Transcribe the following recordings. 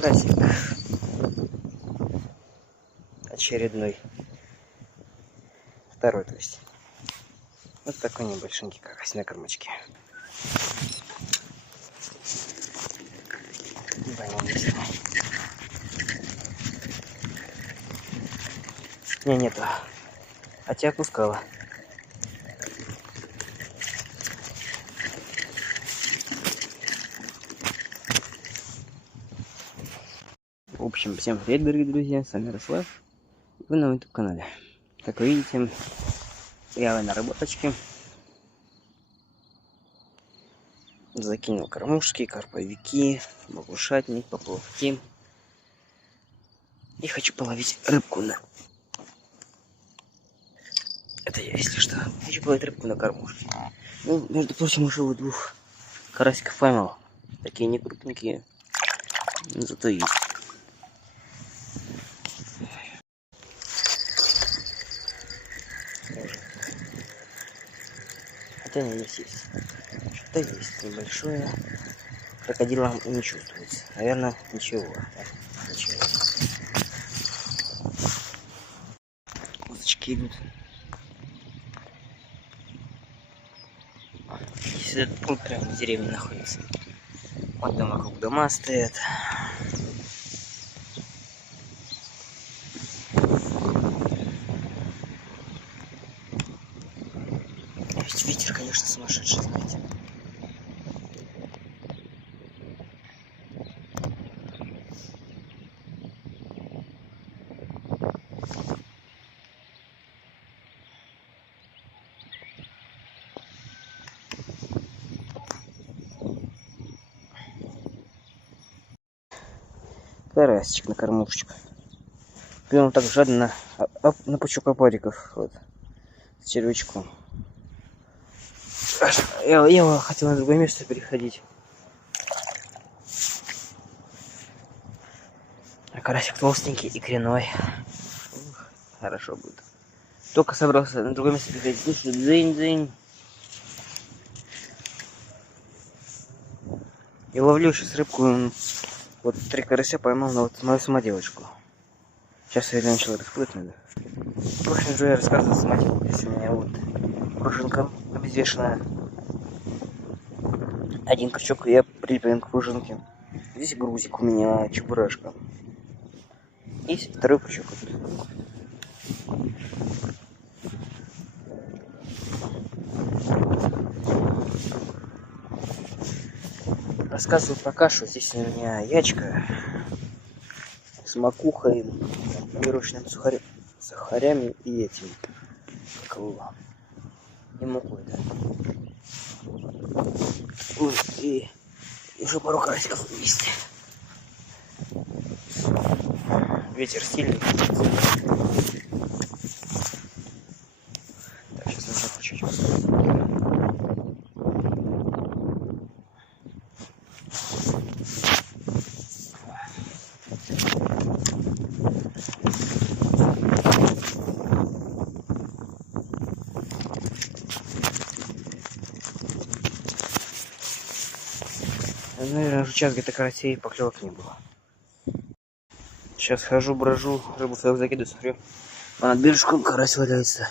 Карасик. Очередной. Второй, то есть. Вот такой небольшенький карась на кормочке. Не, нету. А тебя отпускала. В общем, всем привет, дорогие друзья, с вами Ярослав. Вы на YouTube канале. Как вы видите, я на работочке. Закинул кормушки, карповики, баклушатник, поплавки. И хочу половить рыбку на... Это я, если что. Хочу половить рыбку на кормушке. Ну, между прочим, уже вот двух карасиков поймал. Такие не крупненькие, но зато есть. Хотя не есть. Что-то есть небольшое. Крокодила не чувствуется. Наверное, ничего. Да? Ничего. Козочки идут. Здесь этот пункт прямо в деревне находится. Вот там вокруг дома стоят. Ведь ветер, конечно, сумасшедший, знаете. Карасичек на кормушечку. Клюнул так жадно на пучок опариков. Вот. С червячком. Я хотел на другое место переходить. А карасик толстенький и коренной. Хорошо будет. Только собрался на другое место переходить. Слушай, дзынь-дзынь. И ловлю сейчас рыбку. Вот 3 карася поймал на вот мою самоделочку. Сейчас я начал расплыть надо. В прошлом видео я рассказывал самоделку. Здесь у меня вот пружинка обезвешенная. Один крючок я прилеплен к пружинке. Здесь грузик у меня, чебурашка. И второй крючок. Рассказываю про кашу. Здесь у меня ячка с макухой, пирожным сухарями и этим, как его, и мукой, да. Ой, и уже пару карасиков вместе. Ветер сильный. Так, сейчас нужно включить. Наверное, уже час где-то карасей поклевок не было. Сейчас хожу, брожу, рыбу свою закидываю, смотрю. А над бережком карась валяется.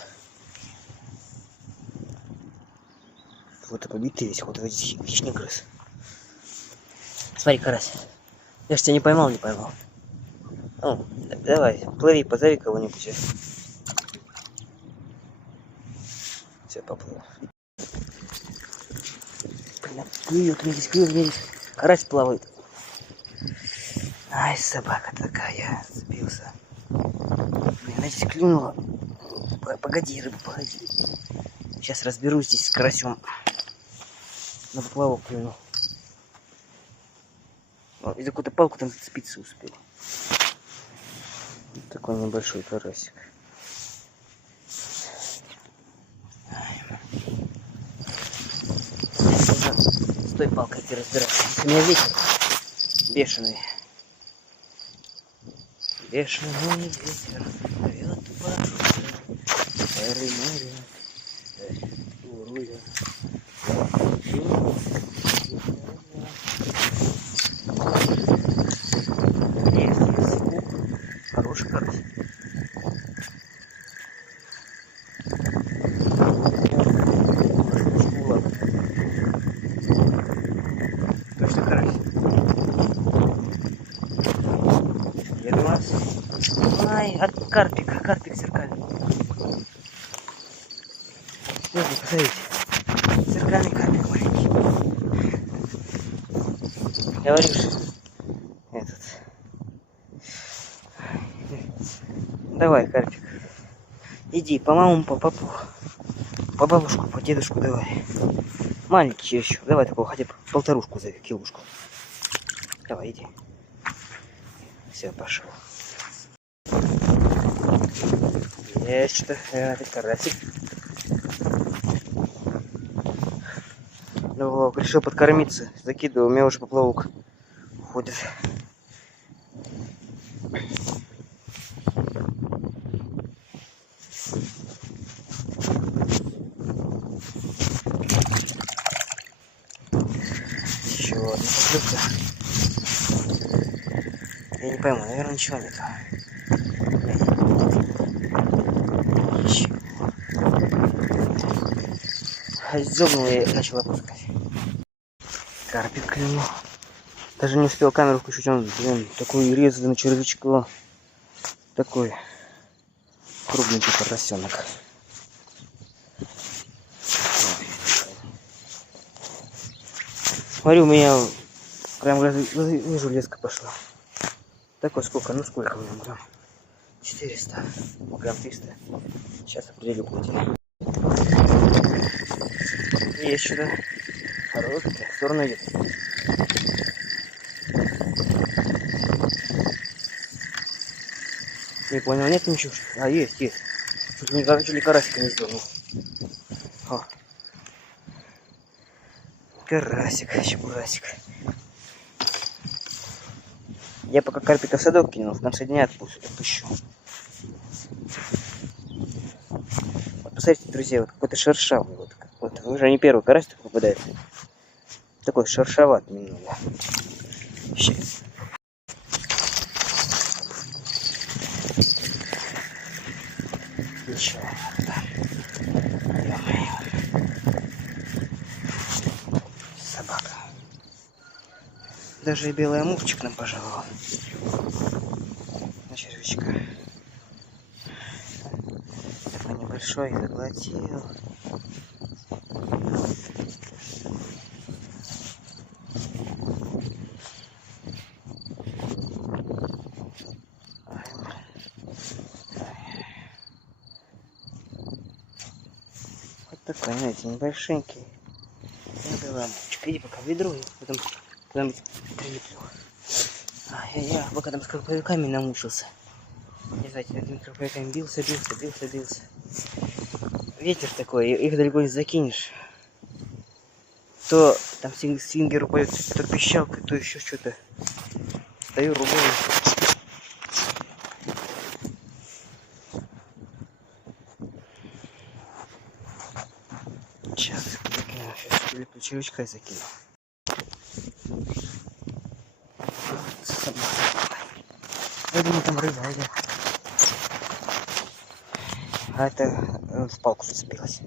Вот и побитый весь, вот эти хищник крыс. Смотри, карась. Я ж тебя не поймал. Ну, давай, плыви, позови кого-нибудь. Все, поплыл. Блин, клюет. Карась плавает. Ай, собака такая, сбился. Блин, здесь клюнула. Погоди, рыба, погоди. Сейчас разберусь здесь с карасем. На поплавок клюнул. И за какую-то палку там зацепиться успел. Вот такой небольшой карасик. С той палкой ты разбираешься. Здесь у меня ветер бешеный. Бешеный ветер рвет паруса, серый моря у руля. карпик зеркальный. Вот, посмотрите. Зеркальный карпик маленький. Говорю же, этот. Давай, карпик. Иди, по маму, по папу, по бабушку, по дедушку давай. Маленький еще. Давай такого хотя бы полторушку зови, килушку. Давай, иди. Все, пошел. Есть что-то. Это карасик. Ну, решил подкормиться. Закидываю, у меня уже поплавок уходит. Еще одна поклевка. Я не пойму, наверное, ничего нет. Зёбнул и начал опускать. Карпик клюнул. Даже не успел камеру включить, он, блин, такой резанный червячок. Такой кругленький поросенок. Смотрю, у меня прям вижу, леска пошла. Такой сколько? Ну сколько у меня грамм? 400, грамм 300. Сейчас определю плотину. Есть сюда. Хороший, в сторону идет. Не понял, нет ничего? А, есть. Чуть ли карасика не сделал. О. Карасик, чебурасик. Я пока карпика в садок кинул, в конце дня отпущу. Вот посмотрите, друзья, вот какой-то шершавый. Вот уже не первый карась такой попадается. Такой шершаватый немного. Сейчас. Ничего. Собака. Даже и белый амурчик нам пожаловал. На червячка. Такой небольшой, заглотил. Такой, знаете, небольшенький. Я была мочка. Иди пока в ведро, и потом куда-нибудь прилеплю. Я пока там с крабовиками намучился. Не знаете, этими крабовиками бился. Ветер такой, их далеко не закинешь. То там свингер упадет, то пищалка, то еще что-то. Стою, рубаю. Сейчас прилеплю червячка и закину. Я думаю, там рыба идет. А это в палку зацепилась.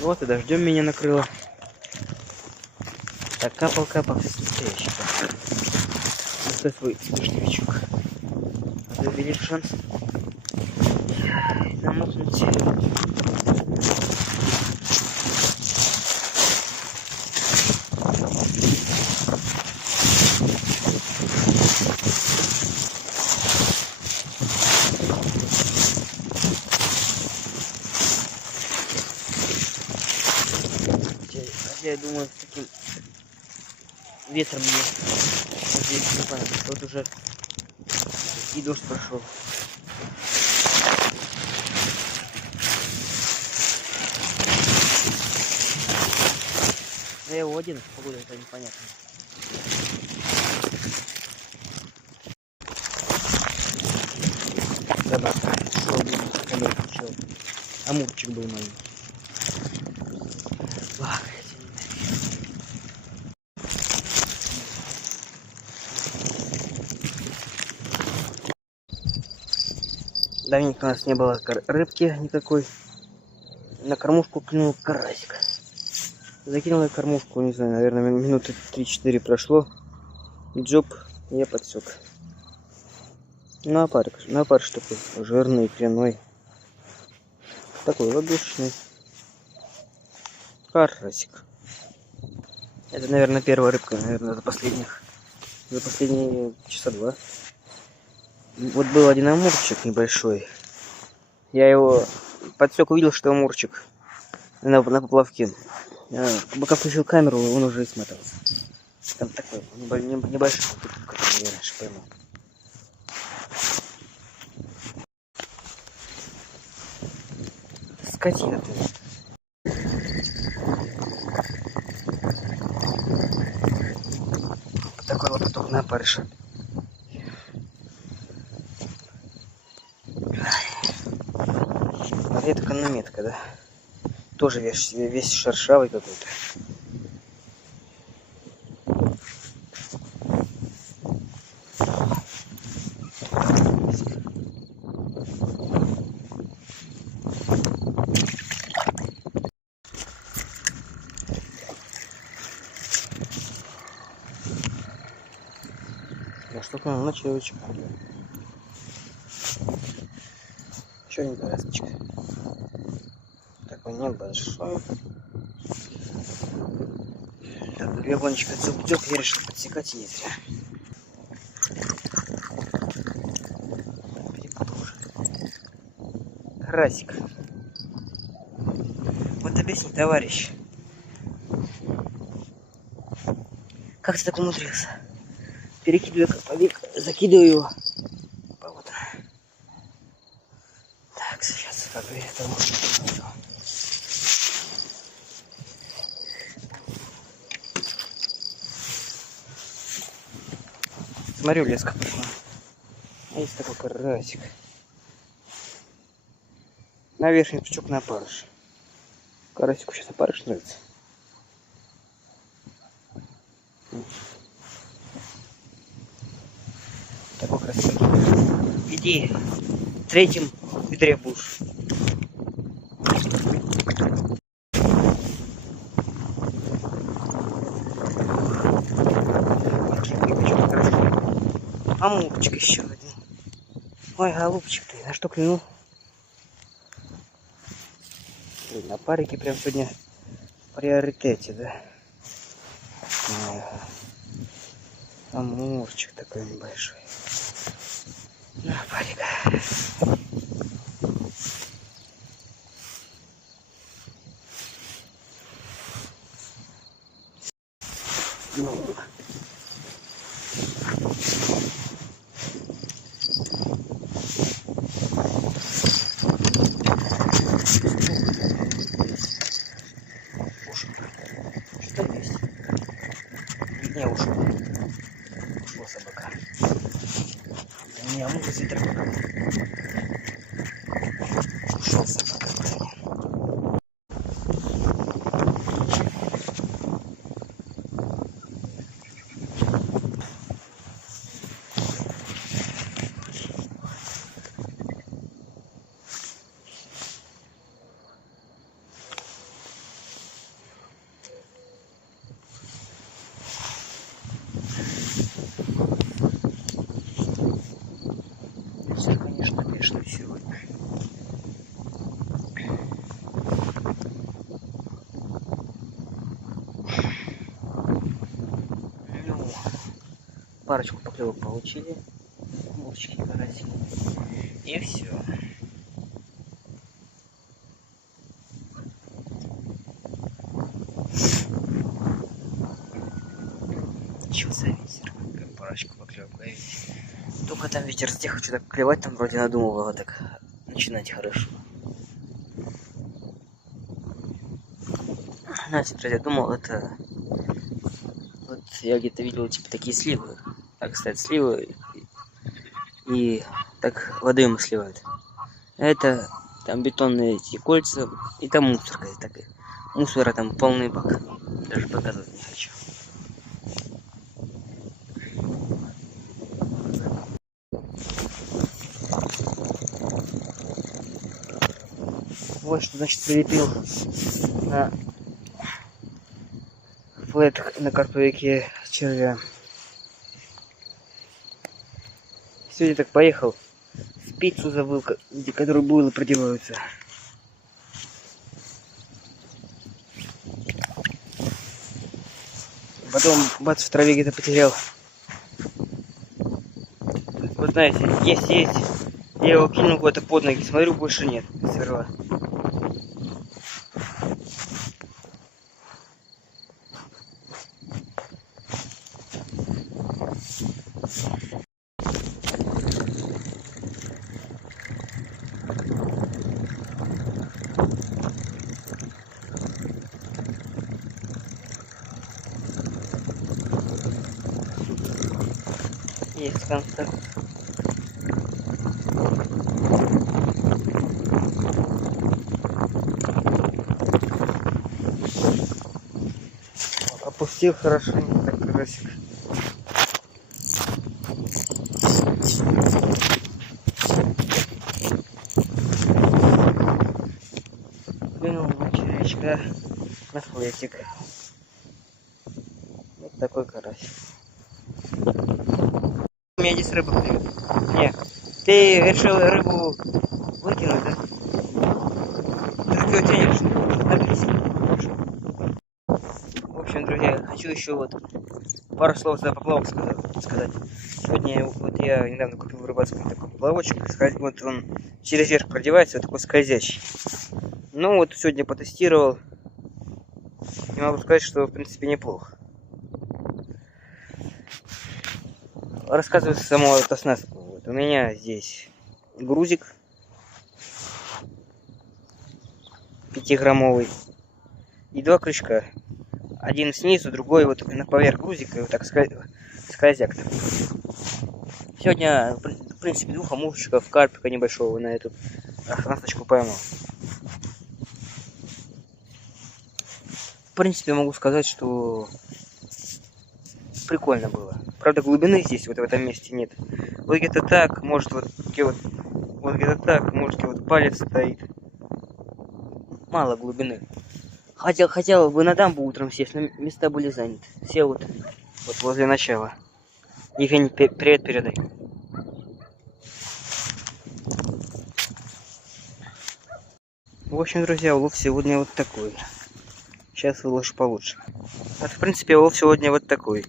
Вот и дождем меня накрыло. Так, капал, все настоящий. Достай свой штыречок. А ты видишь шанс намокнуть. я думаю, с таким ветром мне вот здесь непонятно. Тут уже и дождь прошел. Да я его один, погода это непонятно. Собака. Амурчик был маленький. Давненько у нас не было рыбки никакой. На кормушку кинул карасик. Закинул я кормушку, не знаю, наверное, минуты 3-4 прошло. Джоп, я подсек. На опарыш такой, жирный, кляной. Такой ладошечный. Карасик. Это, наверное, первая рыбка, наверное, за последние часа 2. Вот был один амурчик небольшой. Я его подсек, увидел, что амурчик на поплавке. Пока включил камеру, он уже и смотался. Там такой небольшой, который я раньше поймал. Скотина ты. Такой лопаток на опарыша. Ветка на метка, да? Тоже весь шершавый какой-то. Ну что к нам ночевочка. Черненькая расточка. Такой небольшой. Так, легонечко дзюк-дзюк, я решил подсекать и не зря. Перепутал уже. Карасик. Вот объясни, товарищ. Как ты так умудрился? Перекидываю как побег, закидываю его. Вот. Так, сейчас как это можно. Смотрю, леска пошла. А есть такой карасик. На верхний пучок на опарыш. Карасику сейчас опарыш нравится. Такой красивый. Иди, в третьем ведре будешь. Амурчик еще один. Ой, голубчик ты, на что клюнул? На парике прям сегодня в приоритете, да? Ага. Амурчик такой небольшой. На парика. Что есть? Не ушел. Ушла собака. Не, а мы с ветра. Ушел собака. Конечно, пришло сегодня. Ну, парочку поклевок получили. Мурчики, карасики. И все. Только там ветер стих, что-то клевать там вроде надумывало так начинать хорошо. Значит, я думал, это... Вот я где-то видел, типа, такие сливы. Так стоят сливы. И так водоемы сливают. Это там бетонные эти кольца. И там мусорка. Так, мусора там полный бак. Даже показывать не хочу. Вот что, значит, прилепил на флет на карповике червя. Сегодня так поехал. Спицу забыл, которую буйлы продеваются. Потом бац, в траве где-то потерял. Вот знаете, есть. Я его кинул куда-то под ноги, смотрю, больше нет сверла. Есть контакт. Опустил хорошенько так карасик. Вынул на червячка на флетик. Вот такой карасик. У меня здесь рыба клюет. Не, ты решил рыбу выкинуть, да? Ты что тянешь? В общем, друзья, хочу еще вот пару слов за поплавок сказать. Сегодня вот я недавно купил рыбацкий такой поплавочек. Вот он через верх продевается, вот такой скользящий. Ну вот сегодня потестировал. И могу сказать, что в принципе неплохо. Рассказываю саму эту оснастку. Вот у меня здесь грузик 5-граммовый и 2 крючка. Один снизу, другой вот на поверх грузика, и вот так скользяк. Сегодня, в принципе, 2 амурчиков, карпика небольшого на эту оснасточку поймал. В принципе, могу сказать, что прикольно было. Правда, глубины здесь, вот в этом месте нет. Вот где-то так, может вот где-то так, может вот палец стоит. Мало глубины. Хотел бы на дамбу утром сесть, но места были заняты. Сел вот возле начала. Евгений, привет передай. В общем, друзья, улов сегодня вот такой. Сейчас выложу получше. Вот, в принципе, улов сегодня вот такой.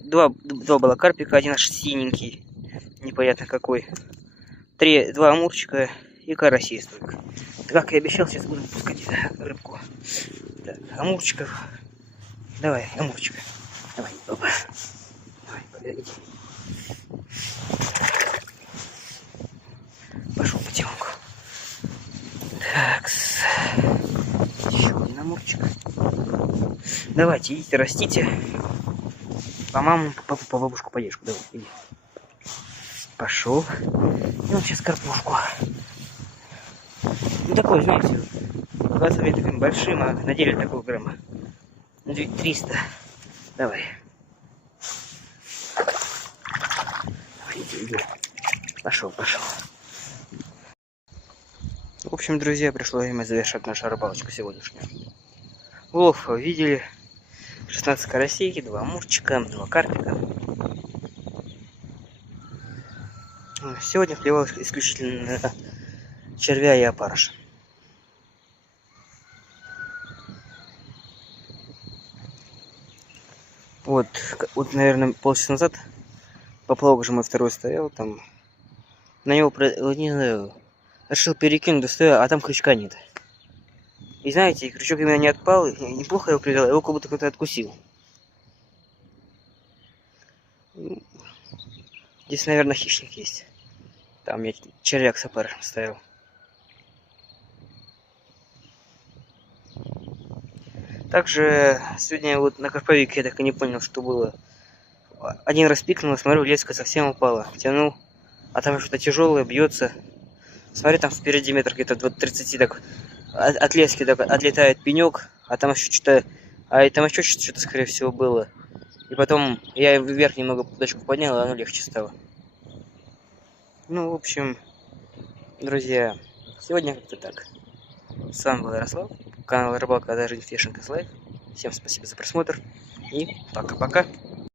Два было карпика, один аж синенький. Непонятно какой. 2 амурчика и карасей столько. Как и обещал, сейчас буду пускать рыбку. Так, амурчиков. Давай, амурчика. Давай, опа. Давай, погодите. Пошел потихоньку. Так, еще один амурчик. Давайте, идите, растите. По маму, по бабушку, по дедушку. Давай, иди. Пошел. И вот сейчас карпушку. Ну такой, знаете, показывает таким большим, а на деле такого грамма 300. Давай. Давай, иди. Пошел. В общем, друзья, пришло время завершать нашу рыбалочку сегодняшнюю. Улов видели. 16 карасей, 2 амурчика, 2 карпика. Сегодня клевал исключительно червя и опарыша. Вот, наверное, полчаса назад поплавок же мой второй стоял там. На него, не знаю, решил перекинуть, достаю, а там крючка нет. И знаете, крючок у меня не отпал, неплохо его привязал, его как будто кто-то откусил. Здесь, наверное, хищник есть. Там я червяк сапар ставил. Также сегодня вот на карповике я так и не понял, что было. Один раз пикнул, смотрю, леска совсем упала. Тянул, а там что-то тяжелое бьется. Смотри, там впереди метр где-то 30, так от лески так отлетает пенек, а там еще что-то, там еще что-то, скорее всего, было. И потом я вверх немного удочку поднял, и оно легче стало. Ну, в общем, друзья, сегодня как-то так. С вами был Ярослав, канал Рыбалка, даже Fishing is Life. Всем спасибо за просмотр и пока-пока.